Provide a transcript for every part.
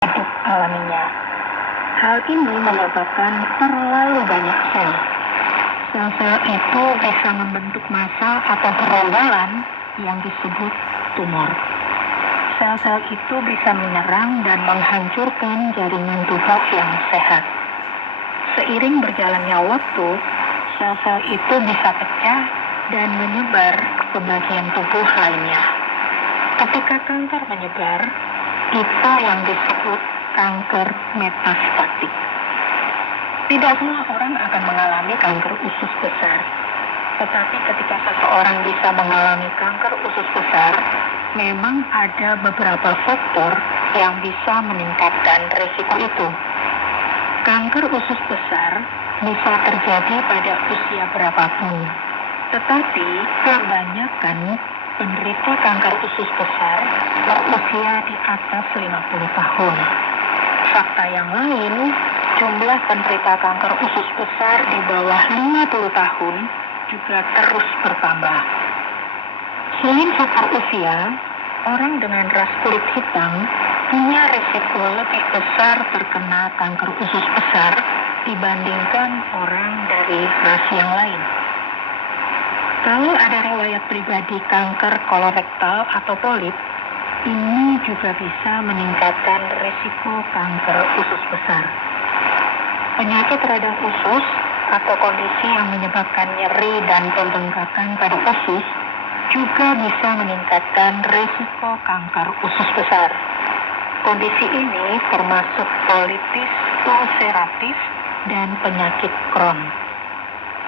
hidup alaminya. Hal ini menyebabkan terlalu banyak sel. Sel-sel itu bisa membentuk massa atau gerombolan yang disebut tumor. Sel-sel itu bisa menyerang dan menghancurkan jaringan tubuh yang sehat. Seiring berjalannya waktu, sel-sel itu bisa pecah dan menyebar ke bagian tubuh lainnya. Ketika kanker menyebar, itu yang disebut kanker metastatik. Tidak semua orang akan mengalami kanker usus besar. Tetapi ketika seseorang bisa mengalami kanker usus besar, memang ada beberapa faktor yang bisa meningkatkan risiko itu. Kanker usus besar bisa terjadi pada usia berapapun. Tetapi kebanyakan penderita kanker usus besar berusia di atas 50 tahun. Fakta yang lain, jumlah penderita kanker usus besar di bawah 50 tahun juga terus bertambah. Selain faktor usia, orang dengan ras kulit hitam punya risiko lebih besar terkena kanker usus besar dibandingkan orang dari ras yang lain. Kalau ada riwayat pribadi kanker kolorektal atau polip, ini juga bisa meningkatkan risiko kanker usus besar. Penyakit radang usus atau kondisi yang menyebabkan nyeri dan pembengkakan pada usus juga bisa meningkatkan risiko kanker usus besar. Kondisi ini termasuk kolitis ulceratif dan penyakit Crohn.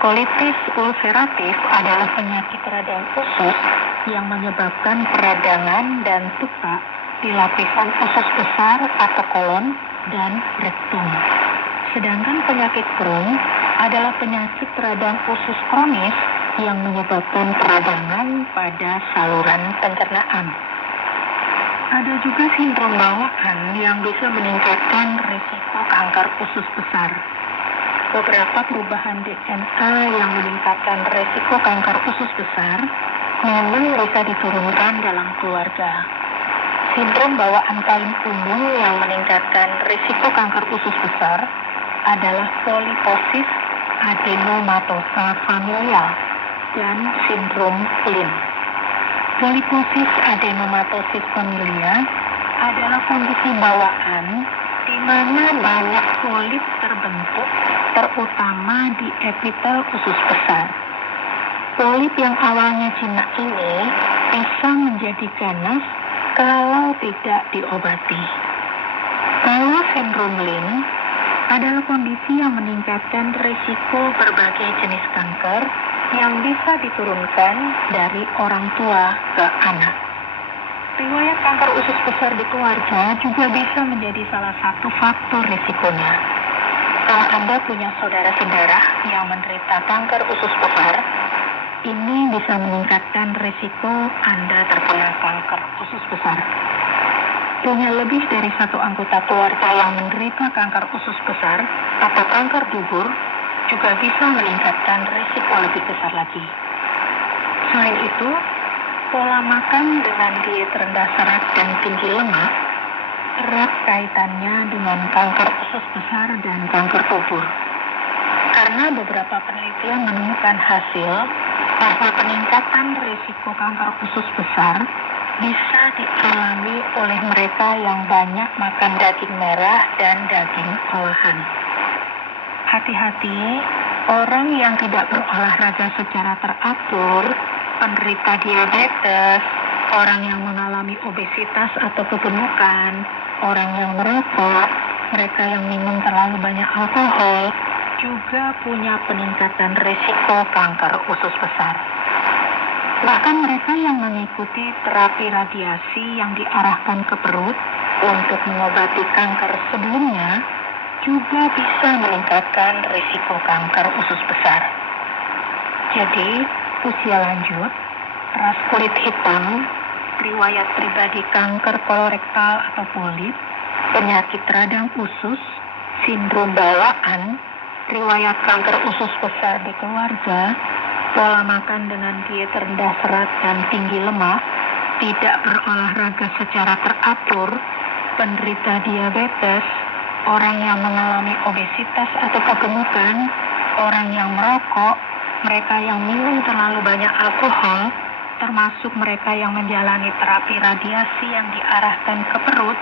Kolitis ulceratif adalah penyakit radang usus yang menyebabkan peradangan dan tuka di lapisan usus besar atau kolon dan rektum. Sedangkan penyakit Crohn adalah penyakit radang usus kronis yang menyebabkan peradangan pada saluran pencernaan. Ada juga sindrom bawaan yang bisa meningkatkan risiko kanker usus besar. Beberapa perubahan DNA yang meningkatkan risiko kanker usus besar memang bisa diturunkan dalam keluarga. Sindrom bawaan paling umum yang meningkatkan risiko kanker usus besar adalah poliposis adenomatosa familial dan sindrom Lyme. Poliposis adenomatosis familial adalah kondisi bawaan di mana banyak polip terbentuk, terutama di epitel usus besar. Polip yang awalnya jinak ini bisa menjadi ganas kalau tidak diobati. Kalau sindrom Lyme adalah kondisi yang meningkatkan risiko berbagai jenis kanker yang bisa diturunkan dari orang tua ke anak. Riwayat kanker usus besar di keluarga juga bisa menjadi salah satu faktor risikonya. Kalau Anda punya saudara sedarah yang menderita kanker usus besar, ini bisa meningkatkan risiko Anda terkena kanker usus besar. Punya lebih dari satu anggota keluarga yang menderita kanker usus besar atau kanker dubur juga bisa meningkatkan risiko lebih besar lagi. Selain itu, pola makan dengan diet rendah serat dan tinggi lemak erat kaitannya dengan kanker usus besar dan kanker dubur. Karena beberapa penelitian menemukan hasil bahwa peningkatan risiko kanker usus besar bisa dialami oleh mereka yang banyak makan daging merah dan daging olahan. Hati-hati, orang yang tidak berolahraga secara teratur, penderita diabetes, orang yang mengalami obesitas atau kegemukan, orang yang merokok, mereka yang minum terlalu banyak alkohol, juga punya peningkatan risiko kanker usus besar. Bahkan mereka yang mengikuti terapi radiasi yang diarahkan ke perut untuk mengobati kanker sebelumnya juga bisa meningkatkan risiko kanker usus besar. Jadi, usia lanjut, ras kulit hitam, riwayat pribadi kanker kolorektal atau polip, penyakit radang usus, sindrom bawaan, riwayat kanker usus besar di keluarga, pola makan dengan diet rendah serat dan tinggi lemak, tidak berolahraga secara teratur, penderita diabetes, orang yang mengalami obesitas atau kegemukan, orang yang merokok, mereka yang minum terlalu banyak alkohol, termasuk mereka yang menjalani terapi radiasi yang diarahkan ke perut,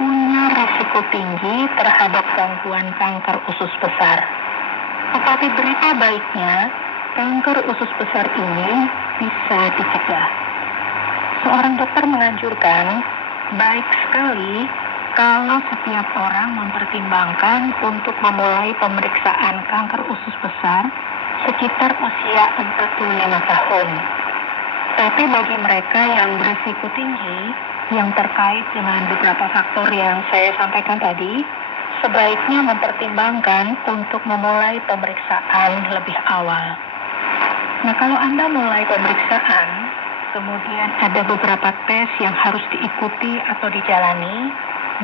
punya risiko tinggi terhadap gangguan kanker usus besar. Tetapi berita baiknya, kanker usus besar ini bisa dicegah. Seorang dokter menganjurkan, baik sekali kalau setiap orang mempertimbangkan untuk memulai pemeriksaan kanker usus besar sekitar usia 45 tahun. Tapi bagi mereka yang berisiko tinggi, yang terkait dengan beberapa faktor yang saya sampaikan tadi, sebaiknya mempertimbangkan untuk memulai pemeriksaan lebih awal. Nah, kalau Anda mulai pemeriksaan, kemudian ada beberapa tes yang harus diikuti atau dijalani,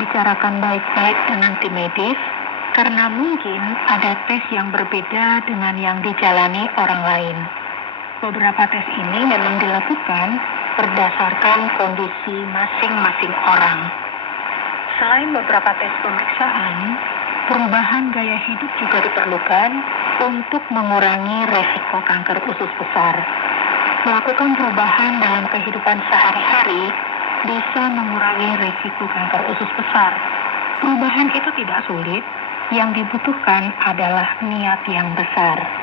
bicarakan baik-baik dengan tim medis, karena mungkin ada tes yang berbeda dengan yang dijalani orang lain. Beberapa tes ini memang dilakukan berdasarkan kondisi masing-masing orang. Selain beberapa tes pemeriksaan, perubahan gaya hidup juga diperlukan untuk mengurangi resiko kanker usus besar. Melakukan perubahan dalam kehidupan sehari-hari bisa mengurangi risiko kanker usus besar. Perubahan itu tidak sulit, yang dibutuhkan adalah niat yang besar.